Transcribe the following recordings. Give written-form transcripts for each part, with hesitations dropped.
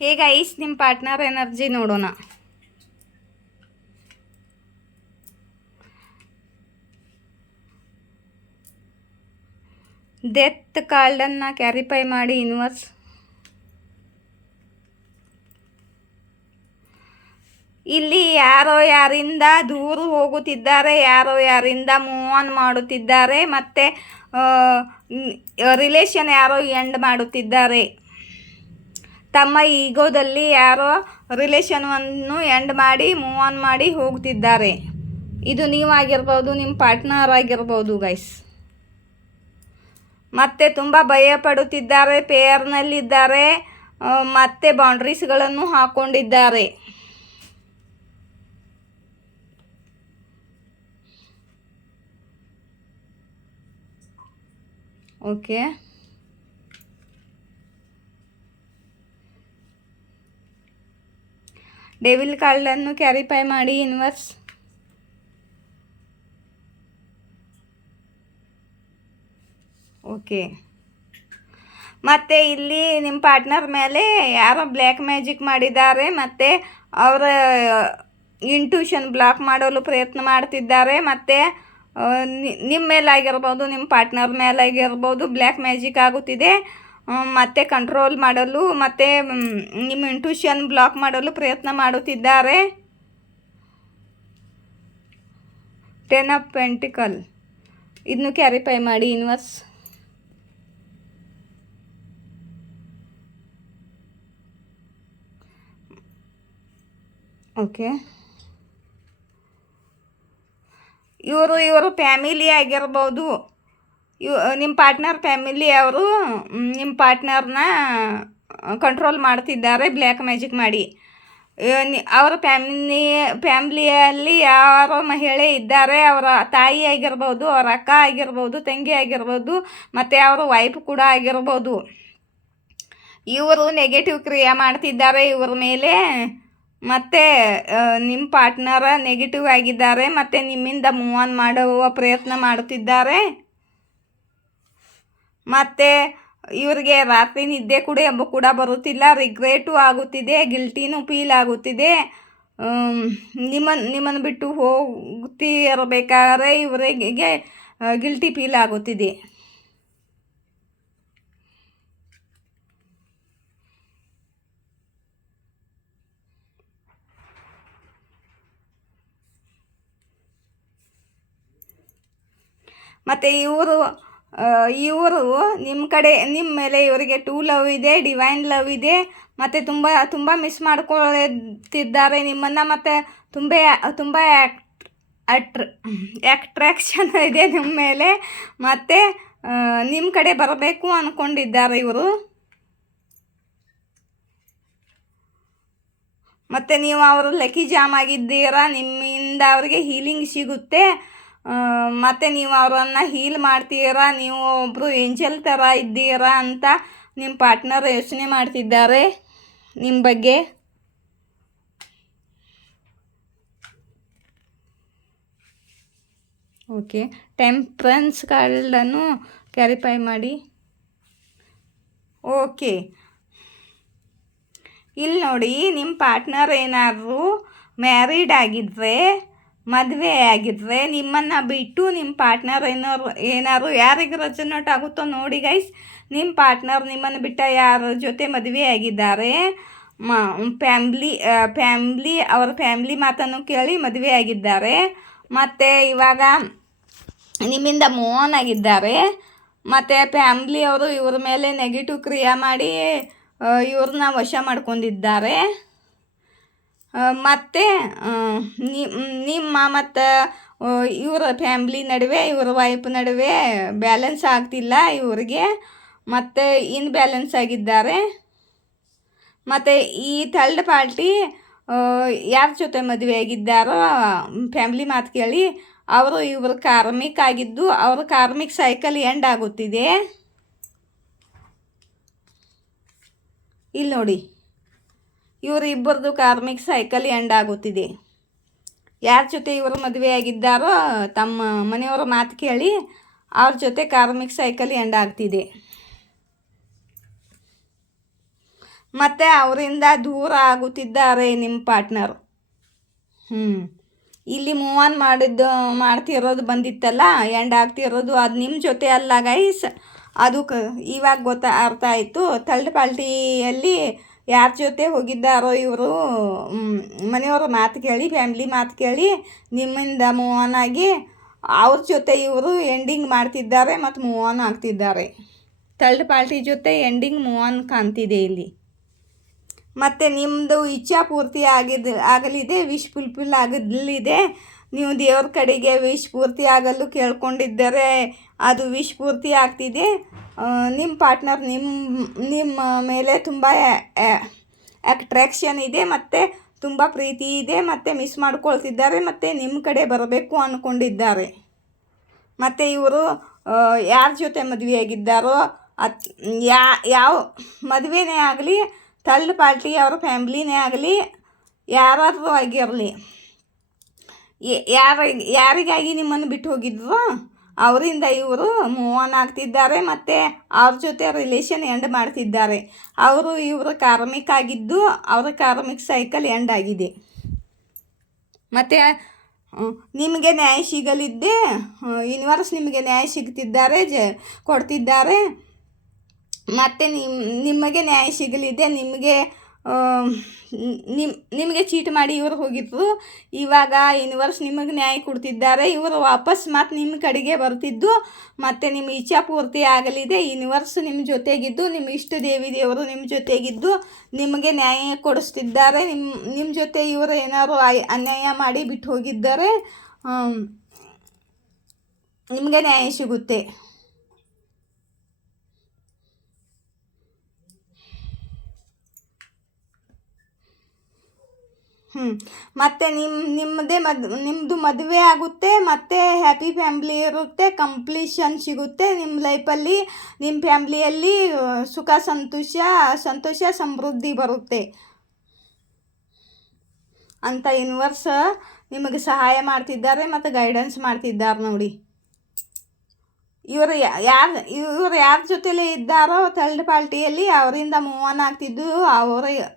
ಹೇಗ ಐಸ್ ನಿಮ್ಮ partner energy ನೋಡೋಣ. ಡೆತ್ ಕಾರ್ಡನ್ನು ಕ್ಯಾರಿಫೈ ಮಾಡಿ ಯೂನಿವರ್ಸ್. ಇಲ್ಲಿ ಯಾರೋ ಯಾರಿಂದ ದೂರ ಹೋಗುತ್ತಿದ್ದಾರೆ, ಯಾರೋ ಯಾರಿಂದ ಮೂವ್ ಆನ್ ಮಾಡುತ್ತಿದ್ದಾರೆ, ಮತ್ತು ರಿಲೇಷನ್ ಯಾರೋ ಎಂಡ್ ಮಾಡುತ್ತಿದ್ದಾರೆ. ತಮ್ಮ ಈಗೋದಲ್ಲಿ ಯಾರೋ ರಿಲೇಷನನ್ನು ಎಂಡ್ ಮಾಡಿ ಮೂವ್ ಆನ್ ಮಾಡಿ ಹೋಗ್ತಿದ್ದಾರೆ. ಇದು ನೀವಾಗಿರ್ಬೋದು, ನಿಮ್ಮ ಪಾರ್ಟ್ನರ್ ಆಗಿರ್ಬೋದು ಗೈಸ್. ಮತ್ತು ತುಂಬ ಭಯಪಡುತ್ತಿದ್ದಾರೆ, ಪೇರ್ನಲ್ಲಿದ್ದಾರೆ, ಮತ್ತು ಬೌಂಡ್ರೀಸ್ಗಳನ್ನು ಹಾಕ್ಕೊಂಡಿದ್ದಾರೆ. ಓಕೆ, ಡೆವಿಲ್ ಕಾರ್ಡನ್ನು ಕ್ಯಾರಿಫೈ ಮಾಡಿ ಯೂನಿವರ್ಸ್. ಓಕೆ, ಮತ್ತು ಇಲ್ಲಿ ನಿಮ್ಮ ಪಾರ್ಟ್ನರ್ ಮೇಲೆ ಯಾರೋ ಬ್ಲ್ಯಾಕ್ ಮ್ಯಾಜಿಕ್ ಮಾಡಿದ್ದಾರೆ, ಮತ್ತು ಅವರ ಇಂಟ್ಯೂಷನ್ ಬ್ಲಾಕ್ ಮಾಡಲು ಪ್ರಯತ್ನ ಮಾಡ್ತಿದ್ದಾರೆ. ಮತ್ತು ನಿಮ್ಮ ಮೇಲಾಗಿರ್ಬೋದು, ನಿಮ್ಮ ಪಾರ್ಟ್ನರ್ ಮೇಲಾಗಿರ್ಬೋದು ಬ್ಲ್ಯಾಕ್ ಮ್ಯಾಜಿಕ್ ಆಗುತ್ತಿದೆ. ಮತ್ತು ಕಂಟ್ರೋಲ್ ಮಾಡಲು ಮತ್ತು ನಿಮ್ಮ ಇಂಟ್ಯೂಷನ್ ಬ್ಲಾಕ್ ಮಾಡಲು ಪ್ರಯತ್ನ ಮಾಡುತ್ತಿದ್ದಾರೆ. 10 ಆಫ್ ಪೆಂಟಿಕಲ್ ಇದನ್ನು ಕ್ಯಾರಿಫೈ ಮಾಡಿ ಯೂನಿವರ್ಸ್. ಓಕೆ, ಇವರು ಫ್ಯಾಮಿಲಿ ಆಗಿರ್ಬೋದು. ನಿಮ್ಮ ಪಾರ್ಟ್ನರ್ ಫ್ಯಾಮಿಲಿ ಅವರು ನಿಮ್ಮ ಪಾರ್ಟ್ನರ್ನ ಕಂಟ್ರೋಲ್ ಮಾಡ್ತಿದ್ದಾರೆ ಬ್ಲ್ಯಾಕ್ ಮ್ಯಾಜಿಕ್ ಮಾಡಿ. ಅವರ ಫ್ಯಾಮ್ಲಿಯಲ್ಲಿ ಯಾರೋ ಮಹಿಳೆ ಇದ್ದಾರೆ, ಅವರ ತಾಯಿ ಆಗಿರ್ಬೋದು, ಅವರ ಅಕ್ಕ ಆಗಿರ್ಬೋದು, ತಂಗಿ ಆಗಿರ್ಬೋದು, ಮತ್ತು ಅವರ ವೈಫ್ ಕೂಡ ಆಗಿರ್ಬೋದು. ಇವರು ನೆಗೆಟಿವ್ ಕ್ರಿಯೆ ಮಾಡ್ತಿದ್ದಾರೆ ಇವರ ಮೇಲೆ. ಮತ್ತು ನಿಮ್ಮ ಪಾರ್ಟ್ನರ ನೆಗೆಟಿವ್ ಆಗಿದ್ದಾರೆ, ಮತ್ತು ನಿಮ್ಮಿಂದ ಮೂವ್ ಆನ್ ಮಾಡುವ ಪ್ರಯತ್ನ ಮಾಡುತ್ತಿದ್ದಾರೆ. ಮತ್ತು ಇವರಿಗೆ ರಾತ್ರಿ ನಿದ್ದೆ ಕೂಡ ಬರುತ್ತಿಲ್ಲ, ರಿಗ್ರೆಟು ಆಗುತ್ತಿದೆ, ಗಿಲ್ಟಿನೂ ಫೀಲ್ ಆಗುತ್ತಿದೆ. ನಿಮ್ಮನ್ನು ಬಿಟ್ಟು ಹೋಗ್ತಿರಬೇಕಾದ್ರೆ ಇವರಿಗೆ ಗಿಲ್ಟಿ ಫೀಲ್ ಆಗುತ್ತಿದೆ. ಮತ್ತು ಇವರು ನಿಮ್ಮ ಮೇಲೆ ಇವರಿಗೆ ಟೂ ಲವ್ ಇದೆ, ಡಿವೈನ್ ಲವ್ ಇದೆ. ಮತ್ತು ತುಂಬ ಮಿಸ್ ಮಾಡ್ಕೊಳ್ತಿದ್ದಾರೆ ನಿಮ್ಮನ್ನು. ಮತ್ತು ತುಂಬ ಅಟ್ರಾಕ್ಷನ್ ಇದೆ ನಿಮ್ಮ ಮೇಲೆ. ಮತ್ತು ನಿಮ್ಮ ಕಡೆ ಬರಬೇಕು ಅಂದ್ಕೊಂಡಿದ್ದಾರೆ ಇವರು. ಮತ್ತು ನೀವು ಅವರು ಲಕ್ಕಿ ಜಾಮ್ ಆಗಿದ್ದೀರಾ, ನಿಮ್ಮಿಂದ ಅವರಿಗೆ ಹೀಲಿಂಗ್ ಸಿಗುತ್ತೆ. ಮತ್ತು ನೀವು ಅವರನ್ನು ಹೀಲ್ ಮಾಡ್ತೀರಾ, ನೀವು ಒಬ್ಬರು ಏಂಜಲ್ ಥರ ಇದ್ದೀರಾ ಅಂತ ನಿಮ್ಮ ಪಾರ್ಟ್ನರ್ ಯೋಚನೆ ಮಾಡ್ತಿದ್ದಾರೆ ನಿಮ್ಮ ಬಗ್ಗೆ. ಓಕೆ, ಟೆಂಪ್ರೆನ್ಸ್ ಕಾರ್ಡನ್ನು ಕ್ಯಾರಿಫೈ ಮಾಡಿ. ಓಕೆ, ಇಲ್ಲಿ ನೋಡಿ, ನಿಮ್ಮ ಪಾರ್ಟ್ನರ್ ಏನಾದರೂ ಮ್ಯಾರಿಡ್ ಆಗಿದ್ದರೆ, ಮದುವೆ ಆಗಿದ್ದರೆ, ನಿಮ್ಮನ್ನು ಬಿಟ್ಟು ನಿಮ್ಮ ಪಾರ್ಟ್ನರ್ ಏನಾದ್ರು ಯಾರಿಗೆ ರೆಸೊನೇಟ್ ಆಗುತ್ತೋ ನೋಡಿ ಗೈಸ್. ನಿಮ್ಮ ಪಾರ್ಟ್ನರ್ ನಿಮ್ಮನ್ನು ಬಿಟ್ಟ ಯಾರ ಜೊತೆ ಮದುವೆ ಆಗಿದ್ದಾರೆ, ಅವರ ಫ್ಯಾಮ್ಲಿ ಮಾತನ್ನು ಕೇಳಿ ಮದುವೆ ಆಗಿದ್ದಾರೆ. ಮತ್ತು ಇವಾಗ ನಿಮ್ಮಿಂದ ಮೂವ್ ಆನ್ ಆಗಿದ್ದಾರೆ. ಮತ್ತು ಫ್ಯಾಮ್ಲಿಯವರು ಇವ್ರ ಮೇಲೆ ನೆಗೆಟಿವ್ ಕ್ರಿಯೆ ಮಾಡಿ ಇವ್ರನ್ನ ವಶ ಮಾಡ್ಕೊಂಡಿದ್ದಾರೆ. ಮತ್ತು ನಿಮ್ಮ ಮತ್ತು ಇವರ ಫ್ಯಾಮ್ಲಿ ನಡುವೆ, ಇವರ ವೈಫ್ ನಡುವೆ ಬ್ಯಾಲೆನ್ಸ್ ಆಗ್ತಿಲ್ಲ ಇವರಿಗೆ. ಮತ್ತು ಇನ್ಬ್ಯಾಲೆನ್ಸ್ ಆಗಿದ್ದಾರೆ. ಮತ್ತು ಈ ಥರ್ಡ್ ಪಾರ್ಟಿ ಯಾರ ಜೊತೆ ಮದುವೆ ಆಗಿದ್ದಾರೋ ಫ್ಯಾಮ್ಲಿ ಮಾತು ಕೇಳಿ ಅವರು ಇವರು ಕಾರ್ಮಿಕ್ ಆಗಿದ್ದು, ಅವರ ಕಾರ್ಮಿಕ್ ಸೈಕಲ್ ಎಂಡ್ ಆಗುತ್ತಿದೆ. ಇಲ್ಲಿ ನೋಡಿ, ಇವರಿಬ್ಬರದು ಕಾರ್ಮಿಕ್ ಸೈಕಲ್ ಎಂಡ್ ಆಗುತ್ತಿದೆ. ಯಾರ ಜೊತೆ ಇವರು ಮದುವೆ ಆಗಿದ್ದಾರೋ ತಮ್ಮ ಮನೆಯವರ ಮಾತು ಕೇಳಿ ಅವ್ರ ಜೊತೆ ಕಾರ್ಮಿಕ್ ಸೈಕಲ್ ಎಂಡ್ ಆಗ್ತಿದೆ. ಮತ್ತು ಅವರಿಂದ ದೂರ ಆಗುತ್ತಿದ್ದಾರೆ ನಿಮ್ಮ ಪಾರ್ಟ್ನರ್. ಇಲ್ಲಿ ಮೂವ್ ಆನ್ ಮಾಡ್ತಿರೋದು ಬಂದಿತ್ತಲ್ಲ, ಎಂಡ್ ಆಗ್ತಿರೋದು ಅದು ನಿಮ್ಮ ಜೊತೆ ಅಲ್ಲ ಗೈಸ್. ಅದು ಇವಾಗ ಅರ್ಥ ಆಯಿತು. ಥರ್ಡ್ ಪಾರ್ಟಿಯಲ್ಲಿ ಯಾರ ಜೊತೆ ಹೋಗಿದ್ದಾರೋ ಇವರು ಮನೆಯವರ ಮಾತು ಕೇಳಿ, ಫ್ಯಾಮಿಲಿ ಮಾತು ಕೇಳಿ ನಿಮ್ಮಿಂದ ಮೂವ್ ಆನ್ ಆಗಿ ಅವ್ರ ಜೊತೆ ಇವರು ಎಂಡಿಂಗ್ ಮಾಡ್ತಿದ್ದಾರೆ ಮತ್ತು ಮೂವ್ ಆನ್ ಆಗ್ತಿದ್ದಾರೆ. ಥರ್ಡ್ ಪಾರ್ಟಿ ಜೊತೆ ಎಂಡಿಂಗ್ ಮೂವ್ ಆನ್ ಕಾಣ್ತಿದೆ ಇಲ್ಲಿ. ಮತ್ತು ನಿಮ್ಮದು ಇಚ್ಛಾ ಪೂರ್ತಿ ಆಗಲಿದೆ, ವಿಶ್ ಫುಲ್ಫಿಲ್ ಆಗಲಿದೆ. ನೀವು ದೇವ್ರ ಕಡೆಗೆ ವಿಶ್ ಪೂರ್ತಿ ಆಗಲು ಕೇಳ್ಕೊಂಡಿದ್ದರೆ ಅದು ವಿಶ್ ಪೂರ್ತಿ ಆಗ್ತಿದೆ. ನಿಮ್ಮ ಪಾರ್ಟ್ನರ್ ನಿಮ್ಮ ಮೇಲೆ ತುಂಬ ಅಟ್ರ್ಯಾಕ್ಷನ್ ಇದೆ ಮತ್ತು ತುಂಬ ಪ್ರೀತಿ ಇದೆ ಮತ್ತು ಮಿಸ್ ಮಾಡ್ಕೊಳ್ತಿದ್ದಾರೆ ಮತ್ತು ನಿಮ್ಮ ಕಡೆ ಬರಬೇಕು ಅಂದ್ಕೊಂಡಿದ್ದಾರೆ. ಮತ್ತು ಇವರು ಯಾರ ಜೊತೆ ಮದುವೆಯಾಗಿದ್ದಾರೋ ಯಾವ ಮದುವೆನೇ ಆಗಲಿ, ಥರ್ಡ್ ಪಾರ್ಟಿ ಅವ್ರ ಫ್ಯಾಮ್ಲಿನೇ ಆಗಲಿ, ಯಾರಾದರೂ ಆಗಿರಲಿ, ಯಾರಿಗಾಗಿ ನಿಮ್ಮನ್ನು ಬಿಟ್ಟು ಹೋಗಿದ್ರು ಅವರಿಂದ ಇವರು ಮೂವ್ ಆನ್ ಆಗ್ತಿದ್ದಾರೆ ಮತ್ತು ಅವ್ರ ಜೊತೆ ರಿಲೇಷನ್ ಎಂಡ್ ಮಾಡ್ತಿದ್ದಾರೆ. ಇವರು ಕಾರ್ಮಿಕ ಆಗಿದ್ದು ಅವರ ಕಾರ್ಮಿಕ ಸೈಕಲ್ ಎಂಡ್ ಆಗಿದೆ. ಮತ್ತು ನಿಮಗೆ ನ್ಯಾಯ ಸಿಗಲಿದ್ದೆ, ಯೂನಿವರ್ಸ್ ನಿಮಗೆ ನ್ಯಾಯ ಸಿಗ್ತಿದ್ದಾರೆ, ಕೊಡ್ತಿದ್ದಾರೆ. ಮತ್ತು ನಿಮಗೆ ನ್ಯಾಯ ಸಿಗಲಿದೆ. ನಿಮಗೆ ಚೀಟ್ ಮಾಡಿ ಇವರು ಹೋಗಿದ್ರು. ಇವಾಗ ಯೂನಿವರ್ಸ್ ನಿಮಗೆ ನ್ಯಾಯ ಕೊಡ್ತಿದ್ದಾರೆ. ಇವರು ವಾಪಸ್ ಮತ್ತು ನಿಮ್ಮ ಕಡೆಗೆ ಬರ್ತಿದ್ದು ಮತ್ತು ನಿಮ್ಮ ಇಚ್ಛಾ ಪೂರ್ತಿ ಆಗಲಿದೆ. ಯೂನಿವರ್ಸ್ ನಿಮ್ಮ ಜೊತೆಗಿದ್ದು, ನಿಮ್ಮ ಇಷ್ಟ ದೇವರು ನಿಮ್ಮ ಜೊತೆಗಿದ್ದು ನಿಮಗೆ ನ್ಯಾಯ ಕೊಡಿಸ್ತಿದ್ದಾರೆ. ನಿಮ್ಮ ಜೊತೆ ಇವರು ಏನಾದ್ರು ಅನ್ಯಾಯ ಮಾಡಿ ಬಿಟ್ಟು ಹೋಗಿದ್ದಾರೆ, ನಿಮಗೆ ನ್ಯಾಯ ಸಿಗುತ್ತೆ. ಮತ್ತು ನಿಮ್ಮದು ಮದುವೆ ಆಗುತ್ತೆ ಮತ್ತು ಹ್ಯಾಪಿ ಫ್ಯಾಮ್ಲಿ ಇರುತ್ತೆ, ಕಂಪ್ಲೀಷನ್ ಸಿಗುತ್ತೆ ನಿಮ್ಮ ಲೈಫಲ್ಲಿ. ನಿಮ್ಮ ಫ್ಯಾಮ್ಲಿಯಲ್ಲಿ ಸುಖ ಸಂತೋಷ ಸಮೃದ್ಧಿ ಬರುತ್ತೆ ಅಂತ ಯೂನಿವರ್ಸ್ ನಿಮಗೆ ಸಹಾಯ ಮಾಡ್ತಿದ್ದಾರೆ ಮತ್ತು ಗೈಡೆನ್ಸ್ ಮಾಡ್ತಿದ್ದಾರೆ ನೋಡಿ. ಇವರು ಯಾರ ಜೊತೆಲೇ ಇದ್ದಾರೋ ಥರ್ಡ್ ಪಾರ್ಟಿಯಲ್ಲಿ ಅವರಿಂದ ಮೂವ್ ಆನ್ ಆಗ್ತಿದ್ದು,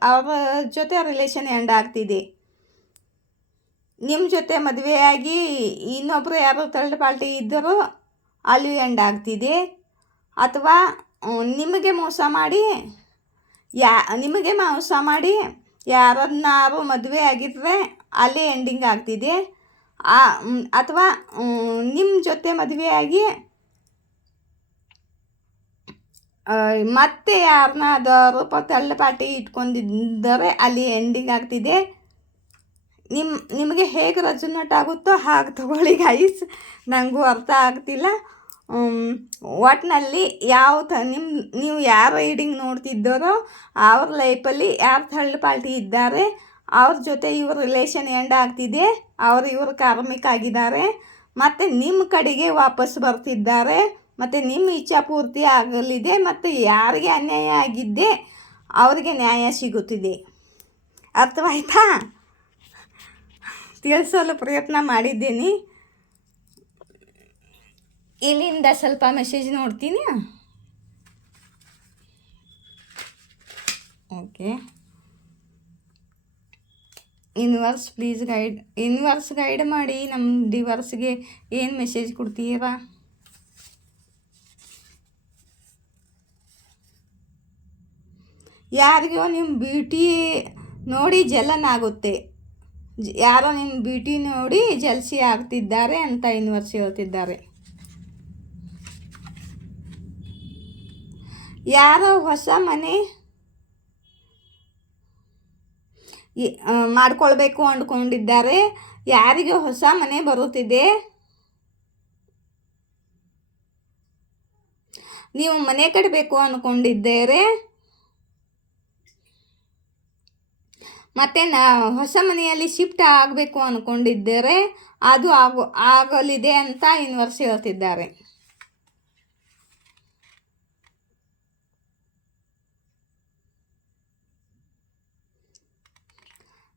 ಅವರ ಜೊತೆ ರಿಲೇಷನ್ ಎಂಡ್ ಆಗ್ತಿದೆ. ನಿಮ್ಮ ಜೊತೆ ಮದುವೆಯಾಗಿ ಇನ್ನೊಬ್ಬರು ಯಾರು ಥರ್ಡ್ ಪಾರ್ಟಿ ಇದ್ದರೂ ಅಲ್ಲಿ ಎಂಡ್ ಆಗ್ತಿದೆ. ಅಥವಾ ನಿಮಗೆ ಮೋಸ ಮಾಡಿ ಯಾರನ್ನಾರು ಮದುವೆ ಆಗಿದ್ರೆ ಅಲ್ಲಿ ಎಂಡಿಂಗ್ ಆಗ್ತಿದೆ. ಅಥವಾ ನಿಮ್ಮ ಜೊತೆ ಮದುವೆಯಾಗಿ ಮತ್ತೆ ಯಾರನ್ನಾದರೂ ಥರ್ಡ್ ಪಾರ್ಟಿ ಇಟ್ಕೊಂಡಿದ್ದಾರೆ ಅಲ್ಲಿ ಎಂಡಿಂಗ್ ಆಗ್ತಿದೆ. ನಿಮಗೆ ಹೇಗೆ ರೆಸೊನೇಟ್ ಆಗುತ್ತೋ ಹಾಗೆ ತಗೊಳ್ಳಿ ಗೈಸ್, ನನಗೂ ಅರ್ಥ ಆಗ್ತಿಲ್ಲ. ಒಟ್ಟಿನಲ್ಲಿ ನೀವು ಯಾರು ರೀಡಿಂಗ್ ನೋಡ್ತಿದ್ದಾರೋ ಅವ್ರ ಲೈಫಲ್ಲಿ ಯಾರು ಥರ್ಡ್ ಪಾರ್ಟಿ ಇದ್ದಾರೆ ಅವ್ರ ಜೊತೆ ಇವ್ರ ರಿಲೇಷನ್ ಎಂಡ್ ಆಗ್ತಿದೆ. ಇವರು ಕಾರ್ಮಿಕ ಆಗಿದ್ದಾರೆ ಮತ್ತು ನಿಮ್ಮ ಕಡೆಗೆ ವಾಪಸ್ ಬರ್ತಿದ್ದಾರೆ ಮತ್ತು ನಿಮ್ಮ ಇಚ್ಛಾ ಪೂರ್ತಿ ಆಗಲಿದೆ ಮತ್ತು ಯಾರಿಗೆ ಅನ್ಯಾಯ ಆಗಿದ್ದೆ ಅವರಿಗೆ ನ್ಯಾಯ ಸಿಗುತ್ತಿದೆ. ಅರ್ಥವಾಯ್ತಾ? ತಿಳಿಸಲು ಪ್ರಯತ್ನ ಮಾಡಿದ್ದೀನಿ. ಇಲ್ಲಿಂದ ಸ್ವಲ್ಪ ಮೆಸೇಜ್ ನೋಡ್ತೀನಿ. ಓಕೆ, ಯೂನಿವರ್ಸ್ ಪ್ಲೀಸ್ ಗೈಡ್ ಮಾಡಿ. ನಮ್ಮ ಡಿವರ್ಸ್ಗೆ ಏನು ಮೆಸೇಜ್ ಕೊಡ್ತೀರಾ? ಯಾರಿಗೋ ನಿಮ್ಮ ಬ್ಯೂಟಿ ನೋಡಿ ಜಲನ್ ಆಗುತ್ತೆ, ಯಾರೋ ನಿಮ್ಮ ಬ್ಯೂಟಿ ನೋಡಿ ಜಲ್ಸಿ ಆಗ್ತಿದ್ದಾರೆ ಅಂತ ಯೂನಿವರ್ಸ್ ಹೇಳ್ತಿದ್ದಾರೆ. ಯಾರೋ ಹೊಸ ಮನೆ ಮಾಡ್ಕೊಳ್ಬೇಕು ಅಂದ್ಕೊಂಡಿದ್ದಾರೆ. ಯಾರಿಗೆ ಹೊಸ ಮನೆ ಬರುತ್ತಿದೆ, ನೀವು ಮನೆ ಕಟ್ಟಬೇಕು ಅಂದ್ಕೊಂಡಿದ್ದೀರಿ ಮತ್ತು ಹೊಸ ಮನೆಯಲ್ಲಿ ಶಿಫ್ಟ್ ಆಗಬೇಕು ಅಂದ್ಕೊಂಡಿದ್ದಾರೆ. ಅದು ಆಗಲಿದೆ ಅಂತ ಯೂನಿವರ್ಸ್ ಹೇಳ್ತಿದ್ದಾರೆ.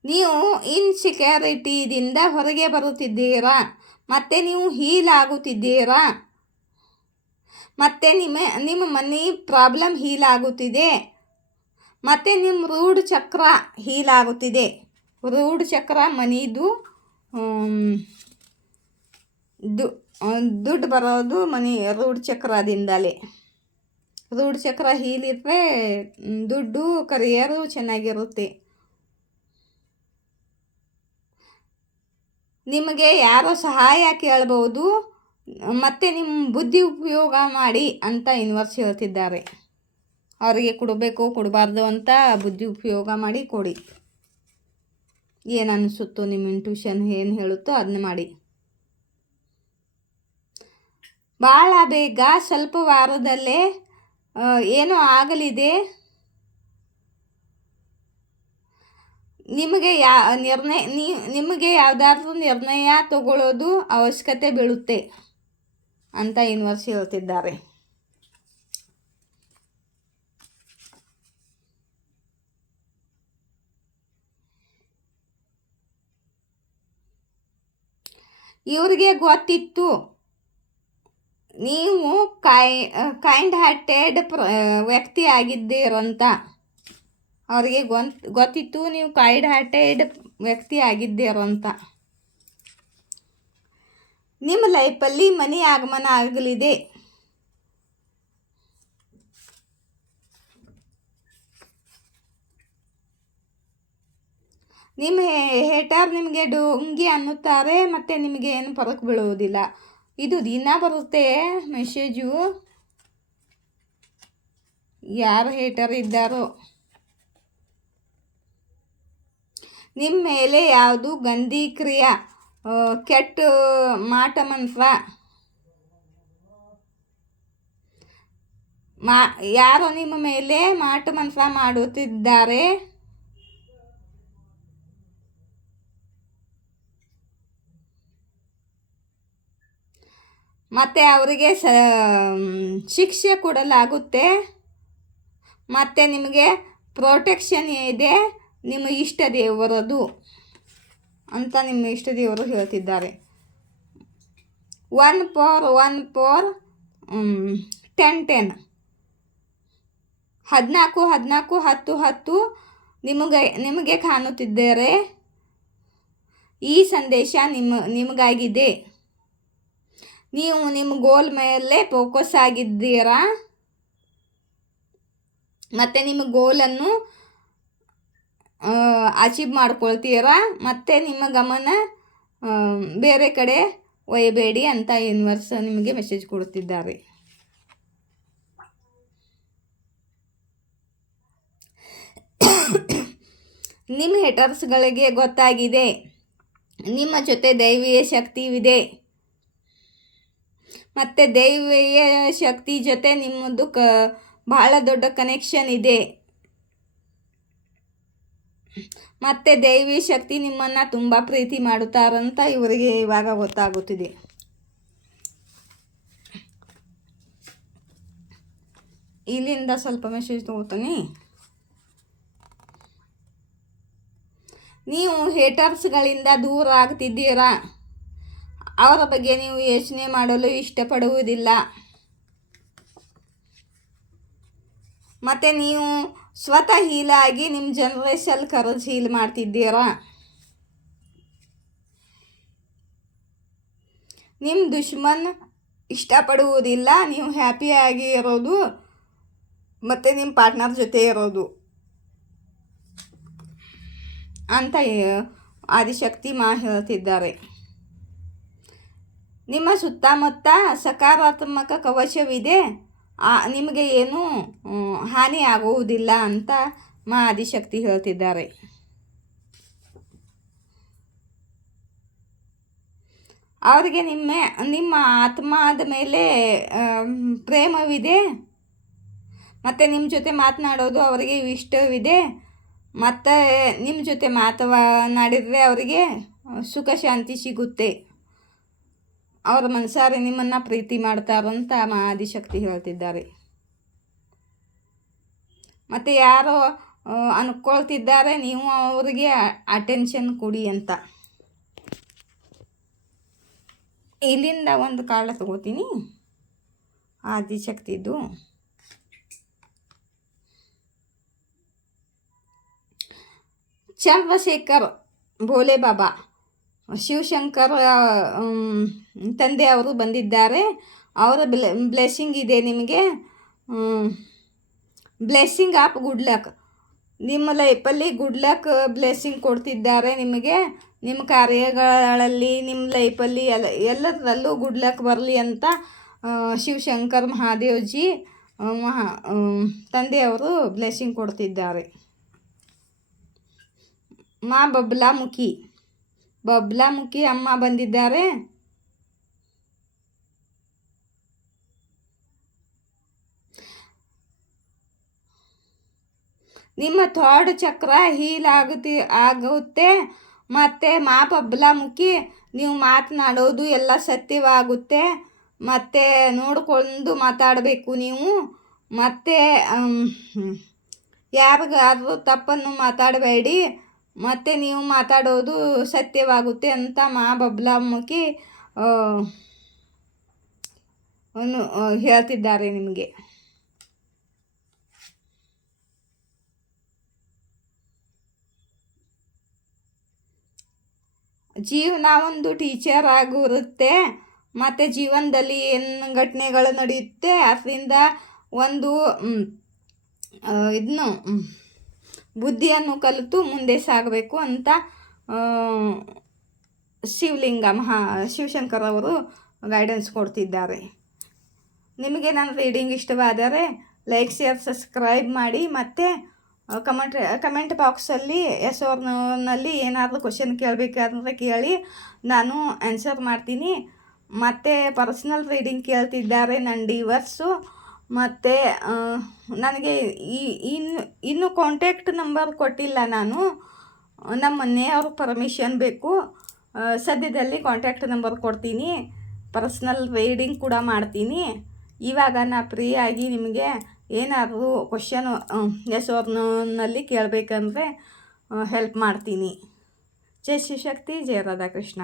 ನೀವು ಇನ್ಸೆಕ್ಯೂರಿಟಿಯಿಂದ ಹೊರಗೆ ಬರುತ್ತಿದ್ದೀರಾ ಮತ್ತು ನೀವು ಹೀಲ್ ಆಗುತ್ತಿದ್ದೀರಾ ಮತ್ತು ನಿಮ್ಮ ಮನಿ ಪ್ರಾಬ್ಲಮ್ ಹೀಲ್ ಆಗುತ್ತಿದೆ ಮತ್ತು ನಿಮ್ಮ ರೂಢ ಚಕ್ರ ಹೀಲಾಗುತ್ತಿದೆ. ರೂಢ ಚಕ್ರ ಮನಿದು ದುಡ್ಡು ಬರೋದು ರೂಢ ಚಕ್ರದಿಂದಲೇ. ರೂಢ ಚಕ್ರ ಹೀಲಿದ್ರೆ ದುಡ್ಡು ಕರಿಯರು ಚೆನ್ನಾಗಿರುತ್ತೆ. ನಿಮಗೆ ಯಾರೋ ಸಹಾಯ ಕೇಳ್ಬೋದು, ಮತ್ತು ನಿಮ್ಮ ಬುದ್ಧಿ ಉಪಯೋಗ ಮಾಡಿ ಅಂತ ಯೂನಿವರ್ಸ್ ಹೇಳ್ತಿದ್ದಾರೆ. ಅವರಿಗೆ ಕೊಡಬೇಕು ಕೊಡಬಾರ್ದು ಅಂತ ಬುದ್ಧಿ ಉಪಯೋಗ ಮಾಡಿ ಕೊಡಿ. ಏನು ಅನಿಸುತ್ತೋ ನಿಮ್ಮ ಇಂಟ್ಯೂಷನ್ ಏನು ಹೇಳುತ್ತೋ ಅದನ್ನ ಮಾಡಿ. ಭಾಳ ಬೇಗ ಸ್ವಲ್ಪ ವಾರದಲ್ಲೇ ಏನೋ ಆಗಲಿದೆ. ನಿಮಗೆ ಯಾವುದಾದ್ರೂ ನಿರ್ಣಯ ತಗೊಳ್ಳೋದು ಅವಶ್ಯಕತೆ ಬೀಳುತ್ತೆ ಅಂತ ಯೂನಿವರ್ಸ್ ಹೇಳ್ತಿದ್ದಾರೆ. ಇವರಿಗೆ ಗೊತ್ತಿತ್ತು ನೀವು ಕೈಂಡ್ ಹಾರ್ಟೆಡ್ ವ್ಯಕ್ತಿ ಆಗಿದ್ದೀರಂತ. ಅವರಿಗೆ ಗೊತ್ತಿತ್ತು ನೀವು ಕೈಂಡ್ ಹಾರ್ಟೆಡ್ ವ್ಯಕ್ತಿ ಆಗಿದ್ದೀರಂತ. ನಿಮ್ಮ ಲೈಫಲ್ಲಿ ಮನಿ ಆಗಮನ ಆಗಲಿದೆ. ನಿಮ್ಮ ಹೇಟರ್ ನಿಮಗೆ ಡೋಂಗಿ ಅನ್ನುತ್ತಾರೆ, ಮತ್ತು ನಿಮಗೆ ಏನು ಫರಕ್ ಬೀಳುವುದಿಲ್ಲ. ಇದು ದಿನ ಬರುತ್ತೆ ಮೆಸೇಜು. ಯಾರು ಹೇಟರ್ ಇದ್ದಾರೋ ನಿಮ್ಮ ಮೇಲೆ ಯಾವುದು ಗಂದಿ ಕ್ರಿಯೆ, ಕೆಟ್ಟ ಮಾಟ ಮಂತ್ರ, ಯಾರು ನಿಮ್ಮ ಮೇಲೆ ಮಾಟ ಮಂತ್ರ ಮಾಡುತ್ತಿದ್ದಾರೆ. ಮತ್ತು ಅವರಿಗೆ ಶಿಕ್ಷೆ ಕೊಡಲಾಗುತ್ತೆ. ಮತ್ತು ನಿಮಗೆ ಪ್ರೊಟೆಕ್ಷನ್ ಇದೆ ನಿಮ್ಮ ಇಷ್ಟ ದೇವರದು ಅಂತ ನಿಮ್ಮ ಇಷ್ಟ ದೇವರು ಹೇಳ್ತಿದ್ದಾರೆ. 1 4 1 4 10 10 14 14 10 10 ನಿಮಗೆ ಕಾಣುತ್ತಿದ್ದಾರೆ. ಈ ಸಂದೇಶ ನಿಮಗಾಗಿದೆ. ನೀವು ನಿಮ್ಮ ಗೋಲ್ ಮೇಲೆ ಫೋಕಸ್ ಆಗಿದ್ದೀರಾ, ಮತ್ತು ನಿಮ್ಮ ಗೋಲನ್ನು ಅಚೀವ್ ಮಾಡ್ಕೊಳ್ತೀರಾ. ಮತ್ತು ನಿಮ್ಮ ಗಮನ ಬೇರೆ ಕಡೆ ಒಯ್ಯಬೇಡಿ ಅಂತ ಯೂನಿವರ್ಸ್ ನಿಮಗೆ ಮೆಸೇಜ್ ಕೊಡುತ್ತಿದ್ದಾರೆ. ನಿಮ್ಮ ಹೇಟರ್ಸ್ಗಳಿಗೆ ಗೊತ್ತಾಗಿದೆ ನಿಮ್ಮ ಜೊತೆ ದೈವೀಯ ಶಕ್ತಿ ಇದೆ, ಮತ್ತು ದೈವೀಯ ಶಕ್ತಿ ಜೊತೆ ನಿಮ್ಮದು ಬಹಳ ದೊಡ್ಡ ಕನೆಕ್ಷನ್ ಇದೆ. ಮತ್ತು ದೈವಿ ಶಕ್ತಿ ನಿಮ್ಮನ್ನು ತುಂಬ ಪ್ರೀತಿ ಮಾಡುತ್ತಾರಂತ ಇವರಿಗೆ ಇವಾಗ ಗೊತ್ತಾಗುತ್ತಿದೆ. ಇಲ್ಲಿಂದ ಸ್ವಲ್ಪ ಮೆಸೇಜ್ ತಗೋತೀನಿ. ನೀವು ಹೇಟರ್ಸ್ಗಳಿಂದ ದೂರ ಆಗ್ತಿದ್ದೀರಾ. ಅವರ ಬಗ್ಗೆ ನೀವು ಯೋಚನೆ ಮಾಡಲು ಇಷ್ಟಪಡುವುದಿಲ್ಲ. ಮತ್ತು ನೀವು ಸ್ವತಃ ಹೀಲಾಗಿ ನಿಮ್ಮ ಜನರೇಷನ್ ಕರೆಜ್ ಹೀಲ್ ಮಾಡ್ತಿದ್ದೀರಾ. ನಿಮ್ಮ ದುಶ್ಮನ್ ಇಷ್ಟಪಡುವುದಿಲ್ಲ ನೀವು ಹ್ಯಾಪಿಯಾಗಿ ಇರೋದು ಮತ್ತು ನಿಮ್ಮ ಪಾರ್ಟ್ನರ್ ಜೊತೆ ಇರೋದು ಅಂತ ಆದಿಶಕ್ತಿ ಹೇಳ್ತಿದ್ದಾರೆ. ನಿಮ್ಮ ಸುತ್ತಮುತ್ತ ಸಕಾರಾತ್ಮಕ ಕವಚವಿದೆ, ನಿಮಗೆ ಏನೂ ಹಾನಿ ಆಗುವುದಿಲ್ಲ ಅಂತ ಆದಿಶಕ್ತಿ ಹೇಳ್ತಿದ್ದಾರೆ. ಅವರಿಗೆ ನಿಮ್ಮ ಆತ್ಮದ ಮೇಲೆ ಪ್ರೇಮವಿದೆ, ಮತ್ತು ನಿಮ್ಮ ಜೊತೆ ಮಾತನಾಡೋದು ಅವರಿಗೆ ಇಷ್ಟವಿದೆ, ಮತ್ತು ನಿಮ್ಮ ಜೊತೆ ಮಾತನಾಡಿದರೆ ಅವರಿಗೆ ಸುಖ ಶಾಂತಿ ಸಿಗುತ್ತೆ. ಅವರ ಮನಸಾರೆ ನಿಮ್ಮನ್ನು ಪ್ರೀತಿ ಮಾಡ್ತಾರಂತ ಆದಿಶಕ್ತಿ ಹೇಳ್ತಿದ್ದಾರೆ. ಮತ್ತು ಯಾರೋ ಅಂದ್ಕೊಳ್ತಿದ್ದಾರೆ ನೀವು ಅವರಿಗೆ ಅಟೆನ್ಷನ್ ಕೊಡಿ ಅಂತ. ಇಲ್ಲಿಂದ ಒಂದು ಕಾರ್ಡ್ ತಗೋತೀನಿ ಆದಿಶಕ್ತಿದು. ಚಂದ್ರಶೇಖರ್ ಭೋಲೆ ಬಾಬಾ ಶಿವಶಂಕರ್ ತಂದೆಯವರು ಬಂದಿದ್ದಾರೆ. ಅವರ ಬ್ಲೆಸ್ಸಿಂಗ್ ಇದೆ ನಿಮಗೆ. Blessing of good luck. ನಿಮ್ಮ ಲೈಫಲ್ಲಿ ಗುಡ್ ಲಕ್ ಬ್ಲೆಸ್ಸಿಂಗ್ ಕೊಡ್ತಿದ್ದಾರೆ ನಿಮಗೆ. ನಿಮ್ಮ ಕಾರ್ಯಗಳಲ್ಲಿ, ನಿಮ್ಮ ಲೈಫಲ್ಲಿ ಎಲ್ಲದರಲ್ಲೂ ಗುಡ್ ಲಕ್ ಬರಲಿ ಅಂತ ಶಿವಶಂಕರ್ ಮಹಾದೇವ್ಜಿ ತಂದೆಯವರು ಬ್ಲೆಸ್ಸಿಂಗ್ ಕೊಡ್ತಿದ್ದಾರೆ. ಬಬ್ಲಾಮುಖಿ ಅಮ್ಮ ಬಂದಿದ್ದಾರೆ. ನಿಮ್ಮ ಥರ್ಡ್ ಚಕ್ರ ಹೀಲ್ ಆಗುತ್ತೆ. ಮತ್ತು ಬಬ್ಲಾಮುಖಿ ನೀವು ಮಾತನಾಡೋದು ಎಲ್ಲ ಸತ್ಯವಾಗುತ್ತೆ. ಮತ್ತು ನೋಡಿಕೊಂಡು ಮಾತಾಡಬೇಕು ನೀವು. ಮತ್ತು ಯಾರಿಗಾದ್ರೂ ತಪ್ಪನ್ನು ಮಾತಾಡಬೇಡಿ. ಮತ್ತು ನೀವು ಮಾತಾಡೋದು ಸತ್ಯವಾಗುತ್ತೆ ಅಂತ ಬಬ್ಲಾಮುಖಿ ಹೇಳ್ತಿದ್ದಾರೆ ನಿಮಗೆ. ಜೀವನ ಒಂದು ಟೀಚರ್ ಆಗಿರುತ್ತೆ. ಮತ್ತು ಜೀವನದಲ್ಲಿ ಏನು ಘಟನೆಗಳು ನಡೆಯುತ್ತೆ ಅದರಿಂದ ಒಂದು ಇದನ್ನು ಬುದ್ಧಿಯನ್ನು ಕಲಿತು ಮುಂದೆ ಸಾಗಬೇಕು ಅಂತ ಶಿವಶಂಕರ್ ಅವರು ಗೈಡೆನ್ಸ್ ಕೊಡ್ತಿದ್ದಾರೆ. ನಿಮಗೆ ನನ್ನ ರೀಡಿಂಗ್ ಇಷ್ಟವಾದರೆ ಲೈಕ್, ಶೇರ್, ಸಬ್ಸ್ಕ್ರೈಬ್ ಮಾಡಿ. ಮತ್ತು ಕಮೆಂಟ್ ಬಾಕ್ಸಲ್ಲಿ ಎಸ್ ಆರ್ ನೋನಲ್ಲಿ ಏನಾದರೂ ಕ್ವಶನ್ ಕೇಳಬೇಕಾದ್ರೆ ಕೇಳಿ, ನಾನು ಆನ್ಸರ್ ಮಾಡ್ತೀನಿ. ಮತ್ತು ಪರ್ಸ್ನಲ್ ರೀಡಿಂಗ್ ಕೇಳ್ತಿದ್ದಾರೆ ನನ್ನ ಡಿವರ್ಸು. ಮತ್ತು ನನಗೆ ಇನ್ನೂ ಕಾಂಟ್ಯಾಕ್ಟ್ ನಂಬರ್ ಕೊಟ್ಟಿಲ್ಲ ನಾನು. ನಮ್ಮ ಮನೆಯವ್ರ ಪರ್ಮಿಷನ್ ಬೇಕು. ಸದ್ಯದಲ್ಲಿ ಕಾಂಟ್ಯಾಕ್ಟ್ ನಂಬರ್ ಕೊಡ್ತೀನಿ. ಪರ್ಸ್ನಲ್ ರೀಡಿಂಗ್ ಕೂಡ ಮಾಡ್ತೀನಿ. ಇವಾಗ ನಾ ಫ್ರೀಯಾಗಿ ನಿಮಗೆ ಏನಾದರೂ ಕ್ವಶನ್ ಎಸ್ ಆರ್ ನೋನಲ್ಲಿ ಕೇಳಬೇಕಂದ್ರೆ ಹೆಲ್ಪ್ ಮಾಡ್ತೀನಿ. ಜೈ ಶಿವಶಕ್ತಿ, ಜಯ ರಾಧಾಕೃಷ್ಣ.